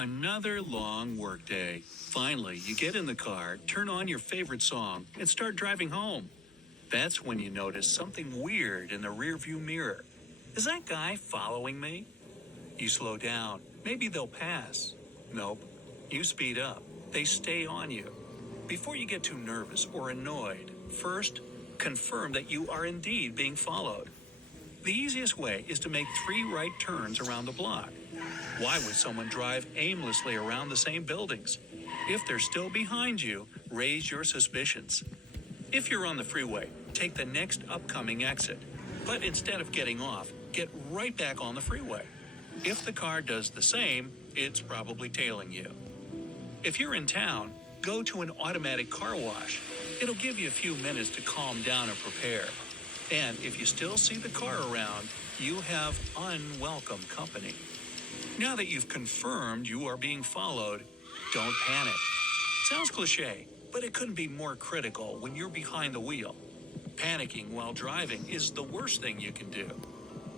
Another long workday. Finally, you get in the car, turn on your favorite song, and start driving home. That's when you notice something weird in the rearview mirror. Is that guy following me? You slow down. Maybe they'll pass. Nope. You speed up. They stay on you. Before you get too nervous or annoyed, first, confirm that you are indeed being followed. The easiest way is to make 3 right turns around the block. Why would someone drive aimlessly around the same buildings? If they're still behind you, raise your suspicions. If you're on the freeway, take the next upcoming exit. But instead of getting off, get right back on the freeway. If the car does the same, it's probably tailing you. If you're in town, go to an automatic car wash. It'll give you a few minutes to calm down and prepare. And if you still see the car around, you have unwelcome company. Now that you've confirmed you are being followed, don't panic. Sounds cliche, but it couldn't be more critical when you're behind the wheel. Panicking while driving is the worst thing you can do.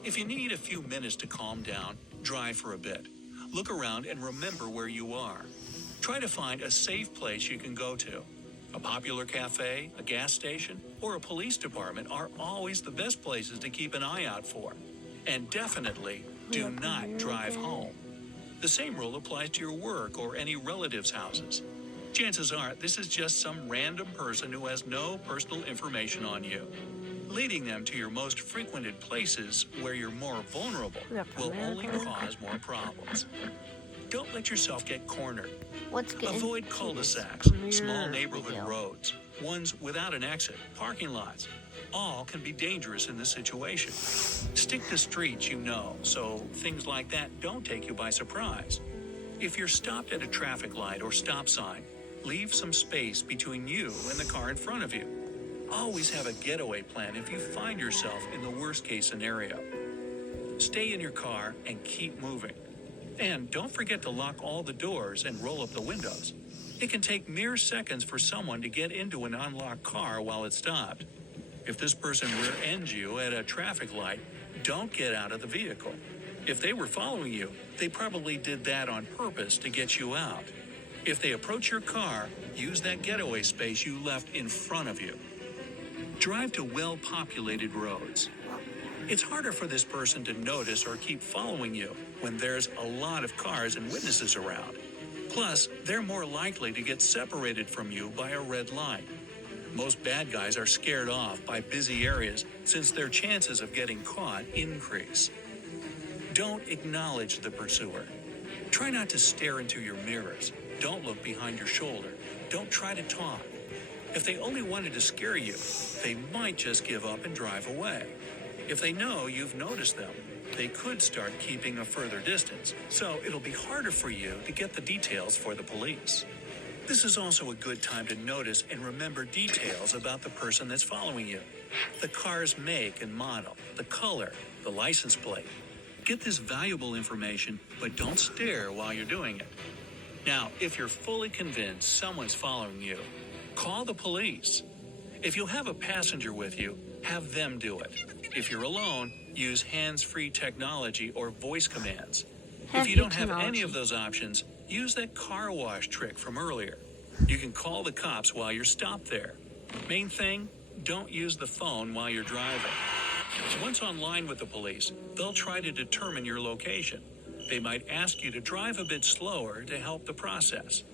If you need a few minutes to calm down, drive for a bit. Look around and remember where you are. Try to find a safe place you can go to. A popular cafe, a gas station, or a police department are always the best places to keep an eye out for. And definitely, do not drive home. The same rule applies to your work or any relatives' houses. Chances are this is just some random person who has no personal information on you. Leading them to your most frequented places where you're more vulnerable will only cause more problems. Don't let yourself get cornered. Avoid cul-de-sacs, small neighborhood roads, ones without an exit, parking lots. All can be dangerous in this situation. Stick to streets you know, so things like that don't take you by surprise. If you're stopped at a traffic light or stop sign, leave some space between you and the car in front of you. Always have a getaway plan if you find yourself in the worst-case scenario. Stay in your car and keep moving. And don't forget to lock all the doors and roll up the windows. It can take mere seconds for someone to get into an unlocked car while it's stopped. If this person rear-ends you at a traffic light, don't get out of the vehicle. If they were following you, they probably did that on purpose to get you out. If they approach your car, use that getaway space you left in front of you. Drive to well-populated roads. It's harder for this person to notice or keep following you when there's a lot of cars and witnesses around. Plus, they're more likely to get separated from you by a red light. Most bad guys are scared off by busy areas since their chances of getting caught increase. Don't acknowledge the pursuer. Try not to stare into your mirrors. Don't look behind your shoulder. Don't try to talk. If they only wanted to scare you, they might just give up and drive away. If they know you've noticed them, they could start keeping a further distance, so it'll be harder for you to get the details for the police. This is also a good time to notice and remember details about the person that's following you. The car's make and model, the color, the license plate. Get this valuable information, but don't stare while you're doing it. Now, if you're fully convinced someone's following you, call the police. If you have a passenger with you, have them do it. If you're alone, use hands-free technology or voice commands. If you don't have any of those options, use that car wash trick from earlier. You can call the cops while you're stopped there. Main thing, don't use the phone while you're driving. Once online with the police, they'll try to determine your location. They might ask you to drive a bit slower to help the process.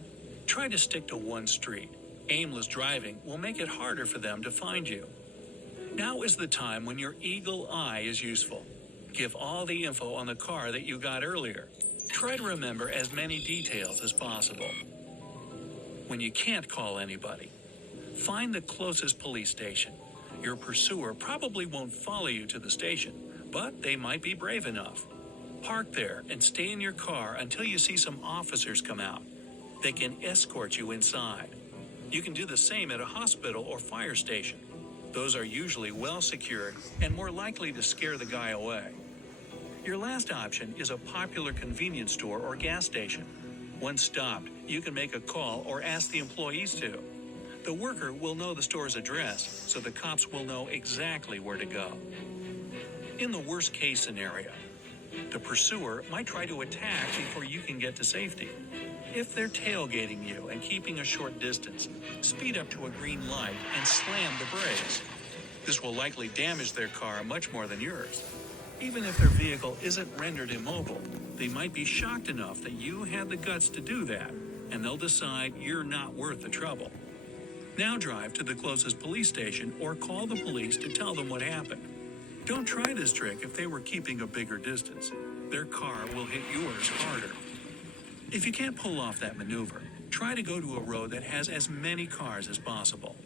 Try to stick to one street. Aimless driving will make it harder for them to find you. Now is the time when your eagle eye is useful. Give all the info on the car that you got earlier. Try to remember as many details as possible. When you can't call anybody, find the closest police station. Your pursuer probably won't follow you to the station, but they might be brave enough. Park there and stay in your car until you see some officers come out. They can escort you inside. You can do the same at a hospital or fire station. Those are usually well secured and more likely to scare the guy away. Your last option is a popular convenience store or gas station. Once stopped, you can make a call or ask the employees to. The worker will know the store's address, so the cops will know exactly where to go. In the worst case scenario, The pursuer might try to attack before you can get to safety. If they're tailgating you and keeping a short distance, speed up to a green light and slam the brakes. This will likely damage their car much more than yours. Even if their vehicle isn't rendered immobile, they might be shocked enough that you had the guts to do that, and they'll decide you're not worth the trouble. Now drive to the closest police station or call the police to tell them what happened. Don't try this trick if they were keeping a bigger distance. Their car will hit yours harder. If you can't pull off that maneuver, try to go to a road that has as many cars as possible.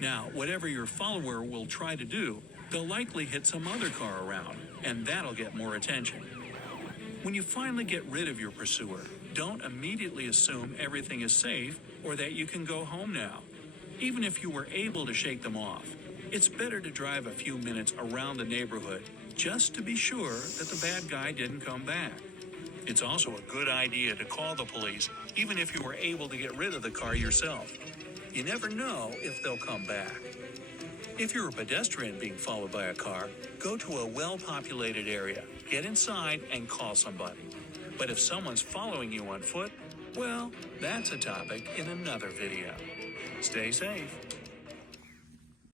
Now, whatever your follower will try to do, they'll likely hit some other car around, and that'll get more attention. When you finally get rid of your pursuer, don't immediately assume everything is safe or that you can go home now. Even if you were able to shake them off, it's better to drive a few minutes around the neighborhood just to be sure that the bad guy didn't come back. It's also a good idea to call the police even if you were able to get rid of the car yourself. You never know if they'll come back. If you're a pedestrian being followed by a car, go to a well-populated area, get inside, and call somebody. But if someone's following you on foot, well, that's a topic in another video. Stay safe.